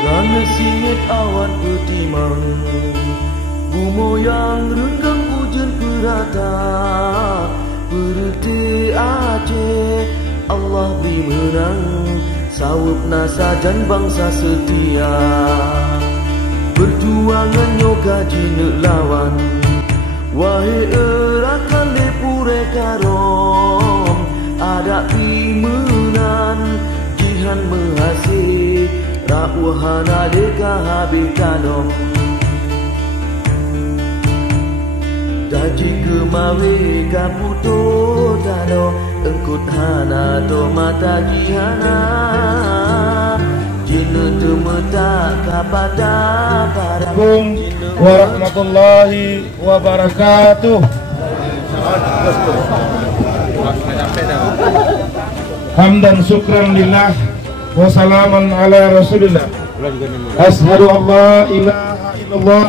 Rana singit awan petimang, bumoyang renggang hujan perata. Berhenti Aceh Allah beri menang, sawup nasajan bangsa setia. Perjuangan yoga jinak lawan, wahai erakan lepure karom. Ada imenan jihan menghasil, rakwahana deka habitanom. Daji kemawe kaputo tano, engkut hana to mata jihana. Jina temeta kapada para. Assalamualaikum warahmatullahi wabarakatuh. Hamdan syukran lillah wa salaman ala rasulillah. Ashhadu an la ilaha illallah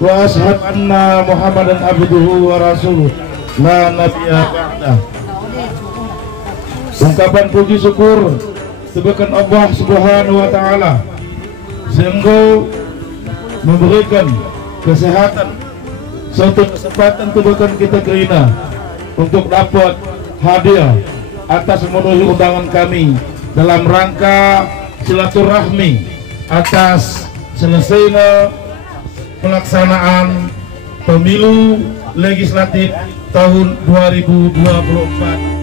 wa ashhadu anna Muhammadan abduhu wa rasuluh la nabiyya ba'dah. Ungkapan puji syukur sebagai Allah Subhanahu wa taala sehingga memberikan kesehatan suatu kesempatan tubuhkan kita kerana untuk dapat hadir atas memenuhi undangan kami dalam rangka silaturahmi atas selesainya pelaksanaan pemilu legislatif tahun 2024.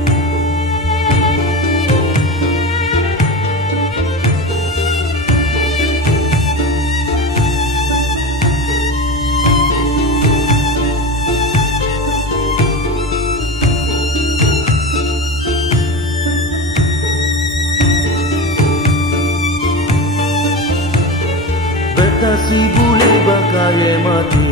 Betasi boleh bakai mati,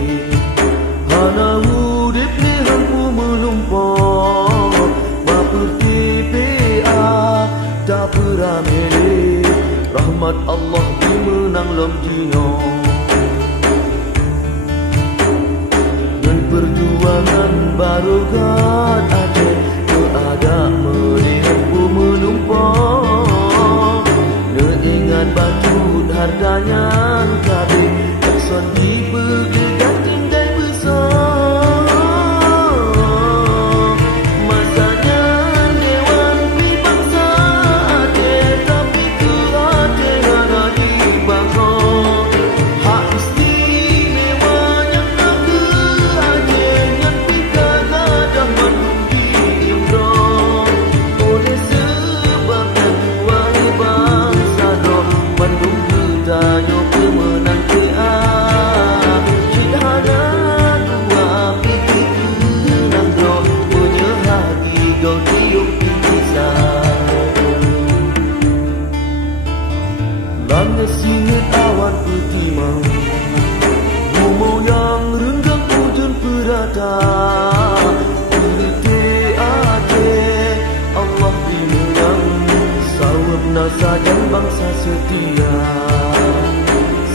hana hudip ni hampu melumpur. Maperti PA tak beramili, rahmat Allah dimenang lom jino. Dan perjuangan baru kat Aceh, keada melihat hampu melumpur. Neingat batu harganya kabeh, akson diberi ganting dan besar. Masanya dewan di bangsa Aceh, tapi ke Aceh ada di bangsa. Hak istimewa yang nak ke Aceh, yang kita gadah mandum di Indra. Oleh sebab dua bangsa dok mandum tanyo pemenang PA, Cihana dua piti kenang dok, menyehati dok tiup pisah. Langit singit awan petimang, bumo yang renggang hujan perata. Berhenti Aceh Allah dimenang, sawab nasajan bangsa setia.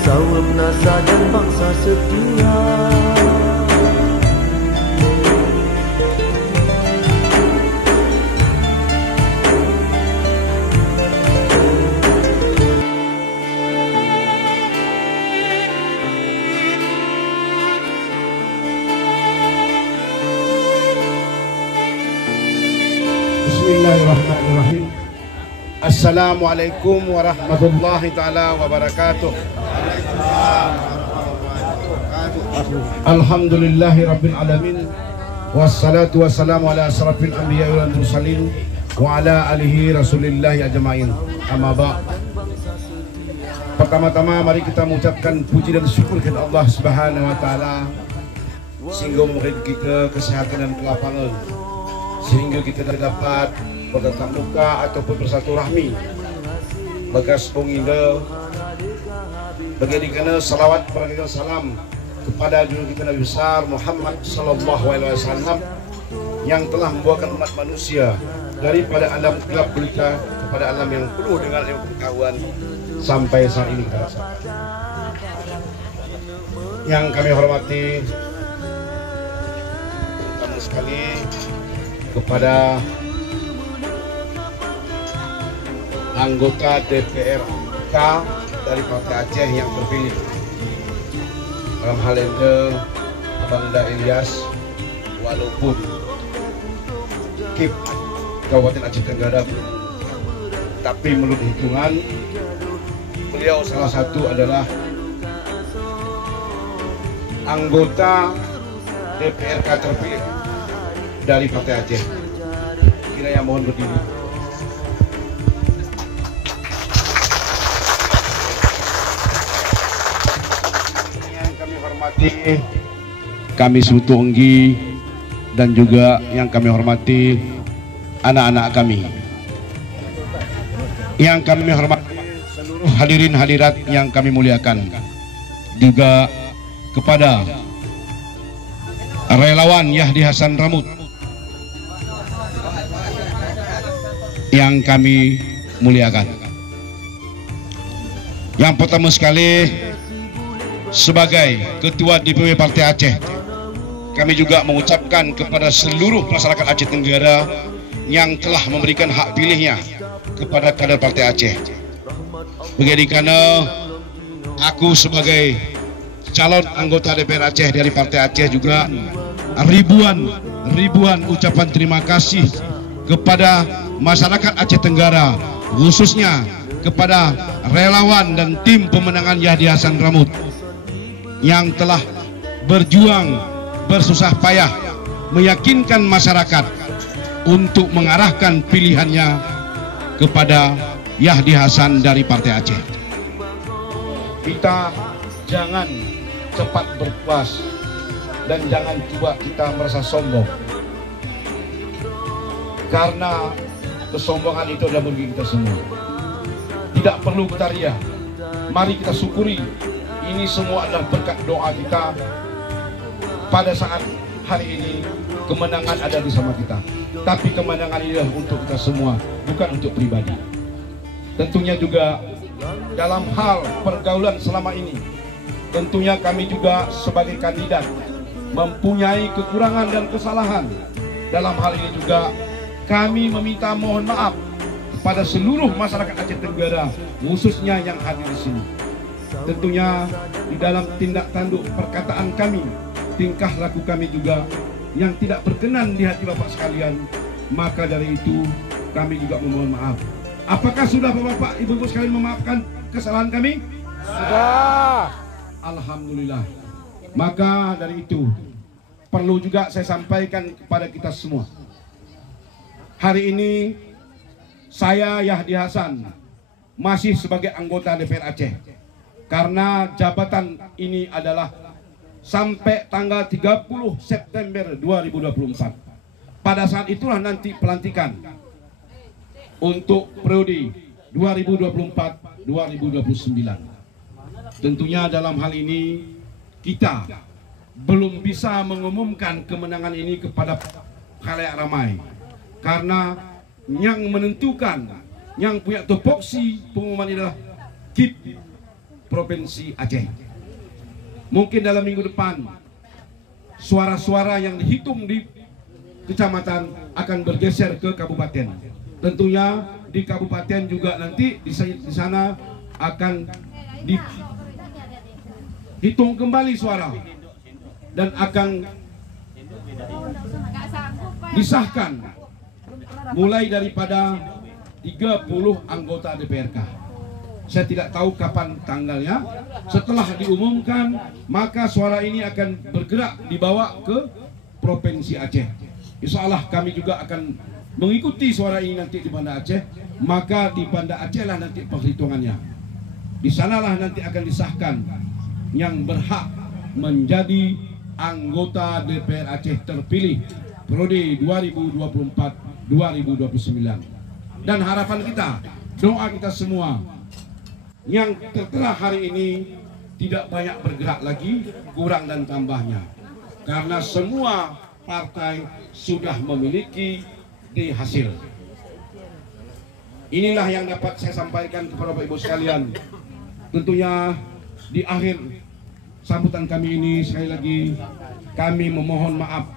Sawab nasa dan bangsa setia. Bismillahirrahmanirrahim. Assalamualaikum warahmatullahi ta'ala wabarakatuh. Alhamdulillahi rabbil alamin, wassalatu wassalamu ala asrafil anbiya wal mursalin wa ala alihi rasulillahi ajma'in. Amma ba'd. Pertama-tama mari kita mengucapkan puji dan syukur kepada Allah Subhanahu wa taala sehingga memberi kita kesehatan dan kelapangan, sehingga kita dapat bertatap muka ataupun bersatu rahmi. Bagas pengindah bagaimana salawat bagaimana salam kepada junjungan kita Nabi besar Muhammad sallallahu alaihi wasallam yang telah membawakan umat manusia daripada alam gelap gulita kepada alam yang penuh dengan ilmu pengetahuan sampai saat ini kita rasakan. Yang kami hormati terutama sekali kepada anggota DPRK dari Partai Aceh yang terpilih. Dalam hal ini Abang Da Ilyas, walaupun KIP Kabupaten Aceh Tenggara, tapi menurut hitungan beliau salah satu adalah anggota DPRK terpilih dari Partai Aceh. Kiranya mohon berdiri. Yang kami hormati, kami Sekutu Enggi, dan juga yang kami hormati anak-anak kami. Yang kami hormati seluruh hadirin hadirat yang kami muliakan. Juga kepada relawan Yahdi Hasan Ramut yang kami muliakan. Yang pertama sekali, sebagai Ketua DPW Partai Aceh, kami juga mengucapkan kepada seluruh masyarakat Aceh Tenggara yang telah memberikan hak pilihnya kepada kader Partai Aceh. Begini karena aku sebagai calon anggota DPR Aceh dari Partai Aceh juga ribuan ucapan terima kasih kepada masyarakat Aceh Tenggara, khususnya kepada relawan dan tim pemenangan Yahdi Hasan Ramut yang telah berjuang bersusah payah meyakinkan masyarakat untuk mengarahkan pilihannya kepada Yahdi Hasan dari Partai Aceh. Kita jangan cepat berpuas dan jangan juga kita merasa sombong, karena kesombongan itu adalah bagi kita semua. Tidak perlu kita ria, mari kita syukuri. Ini semua adalah berkat doa kita. Pada saat hari ini kemenangan ada di sama kita, tapi kemenangan ini adalah untuk kita semua, bukan untuk pribadi. Tentunya juga dalam hal pergaulan selama ini, tentunya kami juga sebagai kandidat mempunyai kekurangan dan kesalahan. Dalam hal ini juga kami meminta mohon maaf kepada seluruh masyarakat Aceh Tenggara, khususnya yang hadir di sini. Tentunya di dalam tindak tanduk perkataan kami, tingkah laku kami juga yang tidak berkenan di hati Bapak sekalian, maka dari itu kami juga memohon maaf. Apakah sudah Bapak Ibu sekalian memaafkan kesalahan kami? Sudah. Alhamdulillah. Maka dari itu perlu juga saya sampaikan kepada kita semua. Hari ini saya Yahdi Hasan masih sebagai anggota DPR Aceh, karena jabatan ini adalah sampai tanggal 30 September 2024. Pada saat itulah nanti pelantikan untuk periode 2024-2029. Tentunya dalam hal ini kita belum bisa mengumumkan kemenangan ini kepada khalayak ramai, karena yang menentukan, yang punya tupoksi pengumuman adalah KIP Provinsi Aceh. Mungkin dalam minggu depan suara-suara yang dihitung di kecamatan akan bergeser ke kabupaten. Tentunya di kabupaten juga nanti di sana akan dihitung kembali suara dan akan disahkan mulai daripada 30 anggota DPRK. Saya tidak tahu kapan tanggalnya. Setelah diumumkan, maka suara ini akan bergerak dibawa ke Provinsi Aceh. Insya Allah kami juga akan mengikuti suara ini nanti di Banda Aceh. Maka di Banda Aceh lah nanti perhitungannya. Di sanalah nanti akan disahkan yang berhak menjadi anggota DPR Aceh terpilih periode 2024-2029. Dan harapan kita, doa kita semua, yang tertera hari ini tidak banyak bergerak lagi, kurang dan tambahnya, karena semua partai sudah memiliki di hasil. Inilah yang dapat saya sampaikan kepada Bapak Ibu sekalian. Tentunya di akhir sambutan kami ini, sekali lagi kami memohon maaf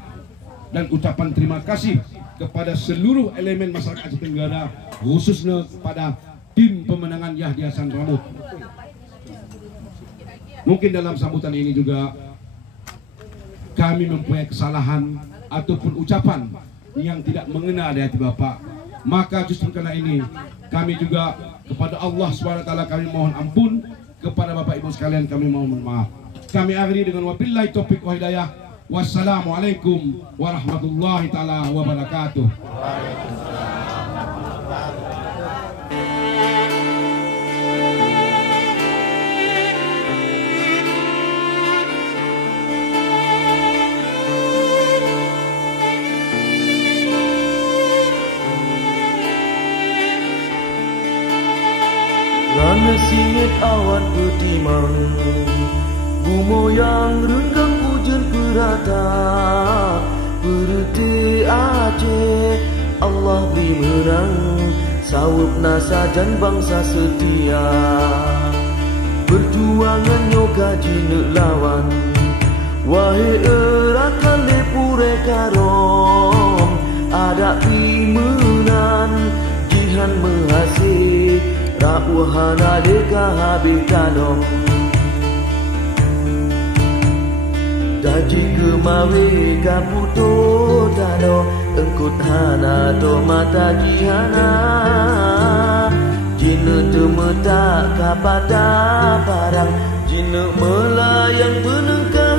dan ucapan terima kasih kepada seluruh elemen masyarakat Aceh Tenggara, khususnya kepada tim pemenangan Yahdi Hasan Ramut Mungkin dalam sambutan ini juga kami mempunyai kesalahan ataupun ucapan yang tidak mengena di hati Bapak. Maka justru karena ini kami juga kepada Allah SWT kami mohon ampun, kepada Bapak Ibu sekalian kami mohon maaf. Kami akhiri dengan wabillahi taufiq wa hidayah. Wassalamualaikum warahmatullahi taala wabarakatuh. Langit singit awan bertimang, bumoyang renggang hujan berata, berhenti Aceh Allah beri menang, sawup nasa dan bangsa setia. Perjuangan nyoga jinak lawan, wahai erakan lepure karom, ada imenan jihan menghasil. Rauhana deka habitano Daji kemawe kaputo dano Engkut hana to mata jihana Jina temeta kapata parang Jina melayang penengkar